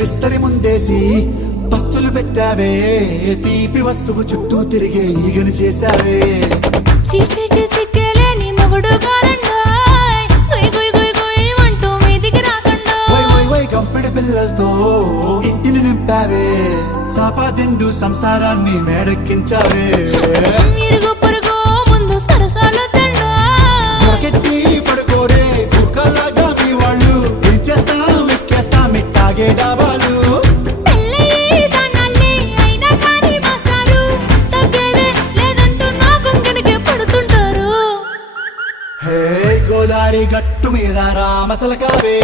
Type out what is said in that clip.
విస్తరి ముందేసి పస్తులు పెట్టావే, తీపి వస్తువు చుట్టూ తిరిగే ఈగని చేశావే. సిగ్గలేని మొగుడు గారండోయ్, గుయ్ గుయ్ గుయ్ గుయ్ అంటూ మీదికి రాకండోయ్. గంపెడి పిల్లలతో ఇంటిని నింపావే, సాపాదిండు సంసారాన్ని మేడెక్కించావే. ఇరుగు పొరుగు ముందు సరసాలొద్దండోయ్, పడుకోరే కుక్కలాగా మీ వాళ్ళు, ఏం చేస్తాం ఎక్కేస్తాం ఇట్టాగే డాబాలు. గోదారి గట్టు మీద రామసలకావే,